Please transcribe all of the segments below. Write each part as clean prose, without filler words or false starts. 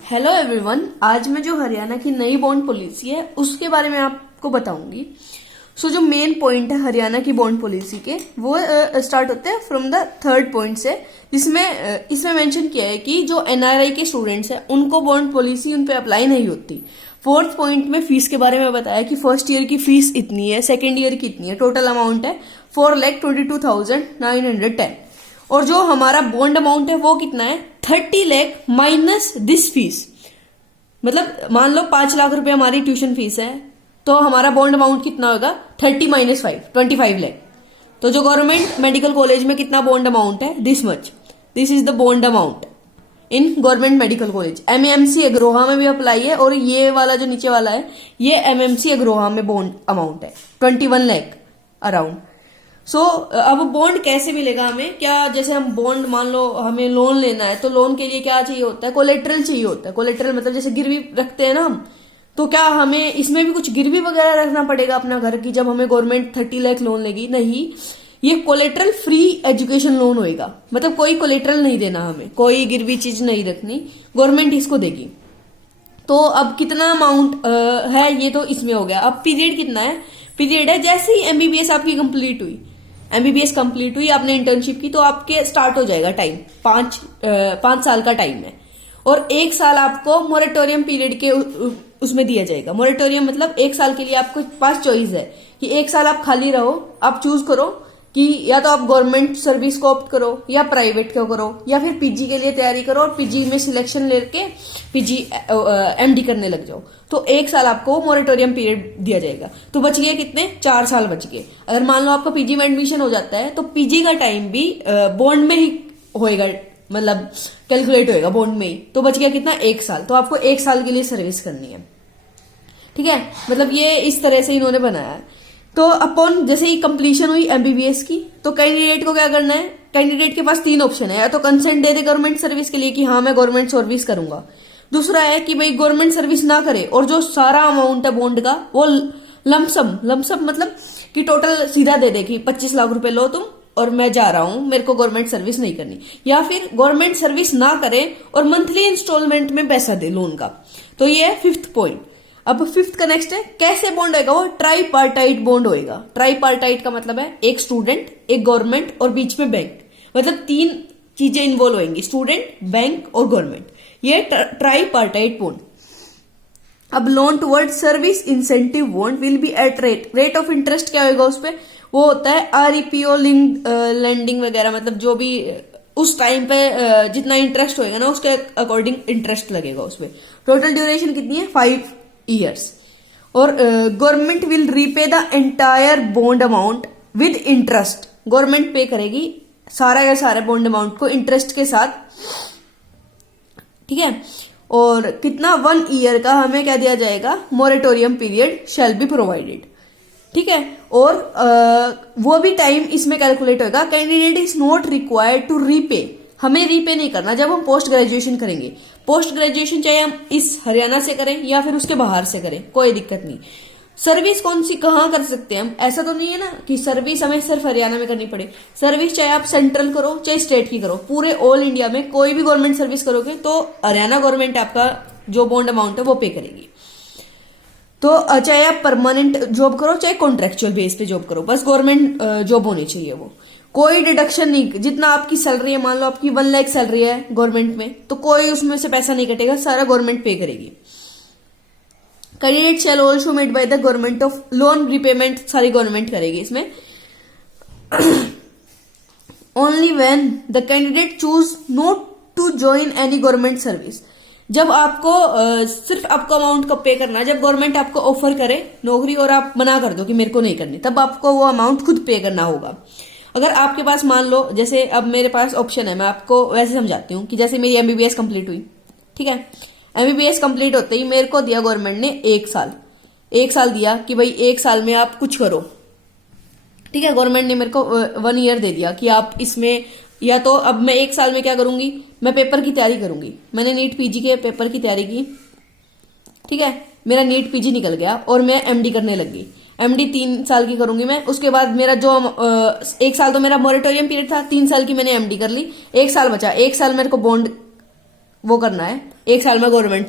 Hello everyone, आज मैं जो हरियाणा की नई बॉन्ड पॉलिसी है उसके बारे में आपको बताऊंगी। जो मेन पॉइंट है हरियाणा की बॉन्ड पॉलिसी के, वो स्टार्ट होते हैं फ्रॉम द थर्ड पॉइंट से, जिसमें इसमें मेंशन किया है कि जो एनआरआई के स्टूडेंट्स हैं उनको बॉन्ड पॉलिसी उन पे अप्लाई नहीं होती। फोर्थ पॉइंट में फीस के बारे में बताया कि फर्स्ट ईयर की फीस इतनी है, सेकेंड ईयर की इतनी है, टोटल अमाउंट है 4,22,910। और जो हमारा बॉन्ड अमाउंट है वो कितना है, 30 लाख माइनस दिस फीस। मतलब मान लो 5 लाख रुपए हमारी ट्यूशन फीस है, तो हमारा बॉन्ड अमाउंट कितना होगा, 30 माइनस 5, 25 लाख। तो जो गवर्नमेंट मेडिकल कॉलेज में कितना बॉन्ड अमाउंट है, this much, this is the bond amount in government medical college. MMC Agroha में भी अप्लाई है, और ये वाला जो नीचे वाला है ये एमएमसी अग्रोहा में बॉन्ड अमाउंट है 21 लाख अराउंड। अब बॉन्ड कैसे मिलेगा हमें, क्या जैसे हम बॉन्ड, मान लो हमें लोन लेना है, तो लोन के लिए क्या चाहिए होता है, कोलेट्रल चाहिए होता है। कोलेट्रल मतलब जैसे गिरवी रखते हैं ना हम, तो क्या हमें इसमें भी कुछ गिरवी वगैरह रखना पड़ेगा अपना घर की, जब हमें गवर्नमेंट 30 लाख लोन लेगी? नहीं, ये कोलेट्रल फ्री एजुकेशन लोन होएगा। मतलब कोई कोलेट्रल नहीं देना हमें, कोई गिरवी चीज नहीं रखनी, गवर्नमेंट इसको देगी। तो अब कितना अमाउंट है ये तो इसमें हो गया। अब पीरियड कितना है, पीरियड है जैसे ही एमबीबीएस आपकी कंप्लीट हुई, एमबीबीएस कंप्लीट हुई, आपने इंटर्नशिप की, तो आपके स्टार्ट हो जाएगा टाइम, 5 साल का टाइम है। और 1 साल आपको मोरेटोरियम पीरियड के उसमें दिया जाएगा। मोरेटोरियम मतलब 1 साल के लिए आपको पास चॉइस है कि 1 साल आप खाली रहो, आप चूज करो कि या तो आप गवर्नमेंट सर्विस को ऑप्ट करो या प्राइवेट को करो, या फिर पीजी के लिए तैयारी करो और पीजी में सिलेक्शन लेके पीजी एमडी करने लग जाओ। तो 1 साल आपको मोरेटोरियम पीरियड दिया जाएगा। तो बच गए कितने, 4 साल बच गए। अगर मान लो आपका पीजी में एडमिशन हो जाता है, तो पीजी का टाइम भी बॉन्ड में ही होएगा, मतलब कैलकुलेट होएगा बॉन्ड में ही। तो बच गया कितना, 1 साल। तो आपको 1 साल के लिए सर्विस करनी है, ठीक है। मतलब ये इस तरह से इन्होंने बनाया है। तो अपॉन जैसे ही कंप्लीशन हुई एमबीबीएस की, तो कैंडिडेट को क्या करना है, कैंडिडेट के पास 3 ऑप्शन है। या तो कंसेंट दे दे गवर्नमेंट सर्विस के लिए कि हाँ मैं गवर्नमेंट सर्विस करूंगा। दूसरा है कि भाई गवर्नमेंट सर्विस ना करे और जो सारा अमाउंट है बॉन्ड का वो लमसम मतलब कि टोटल सीधा दे दे कि 25 लाख रुपए लो तुम और मैं जा रहा हूं, मेरे को गवर्नमेंट सर्विस नहीं करनी। या फिर गवर्नमेंट सर्विस ना करे और मंथली इंस्टॉलमेंट में पैसा दे लोन का। तो ये है 5th पॉइंट। अब 5th का नेक्स्ट है, कैसे बॉन्ड होएगा, वो ट्राईपार्टाइट बॉन्ड होएगा। ट्राईपार्टाइट का मतलब है एक स्टूडेंट, एक गवर्नमेंट और बीच में बैंक। मतलब 3 चीजें इन्वॉल्व होंगी, स्टूडेंट, बैंक और गवर्नमेंट। ये ट्राईपार्टाइट बॉन्ड। अब loan toward service incentive bond will be at rate of interest क्या होगा उस पर, वो होता है आरईपीओ लिंक्ड लैंडिंग वगैरह। मतलब जो भी उस टाइम पे जितना इंटरेस्ट होएगा ना, उसके अकॉर्डिंग इंटरेस्ट लगेगा उस पर। टोटल ड्यूरेशन कितनी है, 5 ईयर्स। और government will repay the entire bond amount with interest. Government pay करेगी सारा का सारा बॉन्ड अमाउंट को इंटरेस्ट के साथ, ठीक है। और कितना, 1 ईयर का हमें क्या दिया जाएगा, moratorium period shall be provided, ठीक है। और वो भी टाइम इसमें कैलकुलेट होगा। Candidate is not required to repay, हमें रीपे नहीं करना जब हम पोस्ट ग्रेजुएशन करेंगे। पोस्ट ग्रेजुएशन चाहे हम इस हरियाणा से करें या फिर उसके बाहर से करें, कोई दिक्कत नहीं। सर्विस कौन सी कहाँ कर सकते हैं हम, ऐसा तो नहीं है ना कि सर्विस हमें सिर्फ हरियाणा में करनी पड़े। सर्विस चाहे आप सेंट्रल करो चाहे स्टेट की करो, पूरे ऑल इंडिया में कोई भी गवर्नमेंट सर्विस करोगे तो हरियाणा गवर्नमेंट आपका जो बॉन्ड अमाउंट है वो पे करेगी। तो चाहे आप परमानेंट जॉब करो चाहे कॉन्ट्रेक्चुअल बेस पे जॉब करो, बस गवर्नमेंट जॉब होनी चाहिए। वो कोई डिडक्शन नहीं, जितना आपकी सैलरी है, मान लो आपकी 1 लाख सैलरी है गवर्नमेंट में, तो कोई उसमें से पैसा नहीं कटेगा, सारा गवर्नमेंट पे करेगी। Candidate shall also made by the government of loan repayment, सारी गवर्नमेंट करेगी इसमें। Only when the candidate choose not to join any government service. जब आपको सिर्फ आपको अमाउंट कब पे करना है, जब गवर्नमेंट आपको ऑफर करे नौकरी और आप मना कर दो कि मेरे को नहीं करनी, तब आपको वो अमाउंट खुद पे करना होगा। अगर आपके पास, मान लो जैसे अब मेरे पास ऑप्शन है, मैं आपको वैसे समझाती हूँ कि जैसे मेरी एमबीबीएस कंप्लीट हुई, ठीक है। एमबीबीएस कंप्लीट होते ही मेरे को दिया गवर्नमेंट ने 1 साल दिया कि भाई 1 साल में आप कुछ करो, ठीक है। गवर्नमेंट ने मेरे को 1 ईयर दे दिया कि आप इसमें, या तो अब मैं 1 साल में क्या करूंगी, मैं पेपर की तैयारी करूंगी। मैंने नीट पीजी के पेपर की तैयारी की, ठीक है। मेरा नीट पीजी निकल गया और मैं एमडी करने लग गई। एमडी 3 साल की करूंगी मैं। उसके बाद मेरा जो 1 साल तो मेरा मोरेटोरियम पीरियड था, 3 साल की मैंने एमडी कर ली, 1 साल बचा। 1 साल मेरे को बॉन्ड वो करना है, 1 साल में गवर्नमेंट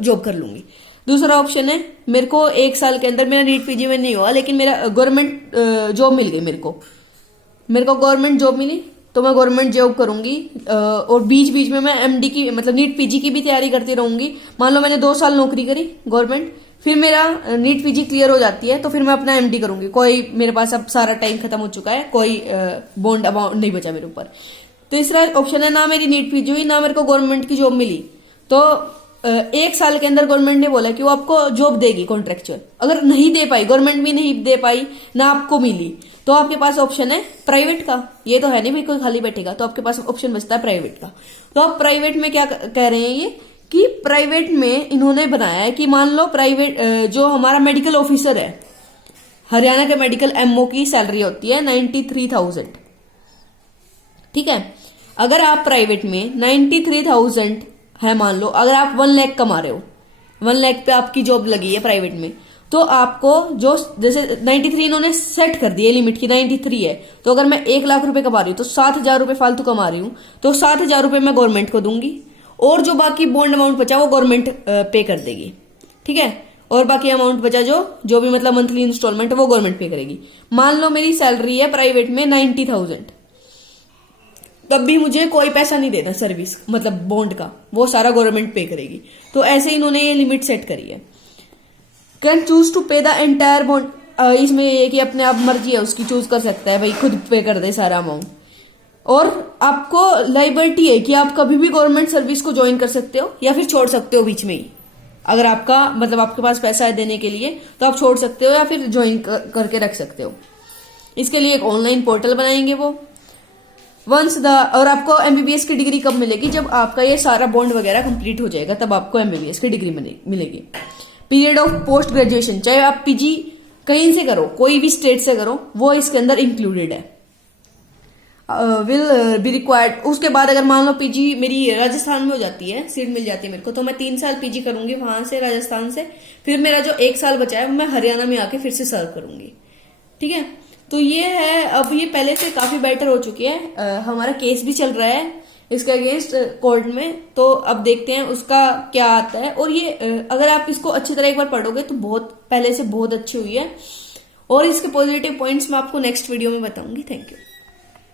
जॉब कर लूंगी। दूसरा ऑप्शन है मेरे को 1 साल के अंदर मेरा नीट पीजी में नहीं हुआ लेकिन मेरा गवर्नमेंट जॉब मिल गई, मेरे को गवर्नमेंट जॉब मिली तो मैं गवर्नमेंट जॉब करूंगी और बीच बीच में मैं एमडी की मतलब नीट पीजी की भी तैयारी करती रहूंगी। मान लो मैंने 2 साल नौकरी करी गवर्नमेंट, फिर मेरा नीट पीजी क्लियर हो जाती है तो फिर मैं अपना एमडी करूंगी। कोई मेरे पास अब सारा टाइम खत्म हो चुका है, कोई बॉन्ड अमाउंट नहीं बचा मेरे ऊपर। तीसरा ऑप्शन है ना मेरी नीट पीजी हुई ना मेरे को गवर्नमेंट की जॉब मिली, तो 1 साल के अंदर गवर्नमेंट ने बोला कि वो आपको जॉब देगी कॉन्ट्रेक्चुअल। अगर नहीं दे पाई, गवर्नमेंट भी नहीं दे पाई ना आपको मिली, तो आपके पास ऑप्शन है प्राइवेट का। ये तो है नहीं भाई कोई खाली बैठेगा, तो आपके पास ऑप्शन बचता है प्राइवेट का। तो आप प्राइवेट में क्या कह रहे हैं ये कि प्राइवेट में इन्होंने बनाया है कि मान लो प्राइवेट जो हमारा मेडिकल ऑफिसर है, हरियाणा के मेडिकल एमओ की सैलरी होती है 93,000, ठीक है। अगर आप प्राइवेट में 93,000 है, मान लो अगर आप 1 लाख कमा रहे हो, 1 लाख पे आपकी जॉब लगी है प्राइवेट में, तो आपको जो जैसे 93 इन्होंने सेट कर दिए लिमिट की 93 है, तो अगर मैं 1 लाख रुपए कमा रही हूँ तो 7,000 रुपए फालतू कमा रही हूँ, तो 7,000 रुपए मैं गवर्नमेंट को दूंगी और जो बाकी बॉन्ड अमाउंट बचा वो गवर्नमेंट पे कर देगी, ठीक है। और बाकी अमाउंट बचा जो भी मतलब मंथली इंस्टॉलमेंट वो गवर्नमेंट पे करेगी। मान लो मेरी सैलरी है प्राइवेट में 90,000, तब भी मुझे कोई पैसा नहीं देना सर्विस मतलब बॉन्ड का, वो सारा गवर्नमेंट पे करेगी। तो ऐसे इन्होंने ये लिमिट सेट करी है। कैन चूज टू पे द एंटायर बॉन्ड, इसमें ये कि अपने आप मर्जी है उसकी, चूज कर सकता है भाई खुद पे कर दे सारा अमाउंट। और आपको लाइबिलिटी है कि आप कभी भी गवर्नमेंट सर्विस को ज्वाइन कर सकते हो या फिर छोड़ सकते हो बीच में ही। अगर आपका मतलब आपके पास पैसा है देने के लिए तो आप छोड़ सकते हो या फिर ज्वाइन करके रख सकते हो। इसके लिए एक ऑनलाइन पोर्टल बनाएंगे वो और आपको एमबीबीएस की डिग्री कब मिलेगी, जब आपका ये सारा बॉन्ड वगैरह कंप्लीट हो जाएगा तब आपको एमबीबीएस की डिग्री मिलेगी। पीरियड ऑफ पोस्ट ग्रेजुएशन, चाहे आप पीजी कहीं से करो, कोई भी स्टेट से करो, वो इसके अंदर इंक्लूडेड है। विल बी रिक्वायर्ड, उसके बाद अगर मान लो पीजी मेरी राजस्थान में हो जाती है, सीट मिल जाती है मेरे को, तो मैं 3 साल पीजी करूंगी वहां से राजस्थान से, फिर मेरा जो 1 साल बचा है मैं हरियाणा में आके फिर से सर्व करूंगी, ठीक है। तो ये है, अब ये पहले से काफी बेटर हो चुकी है। हमारा केस भी चल रहा है इसके अगेंस्ट कोर्ट में, तो अब देखते हैं उसका क्या आता है। और ये अगर आप इसको अच्छी तरह एक बार पढ़ोगे तो बहुत पहले से बहुत अच्छी हुई है, और इसके पॉजिटिव पॉइंट्स मैं आपको नेक्स्ट वीडियो में बताऊंगी। Thank you.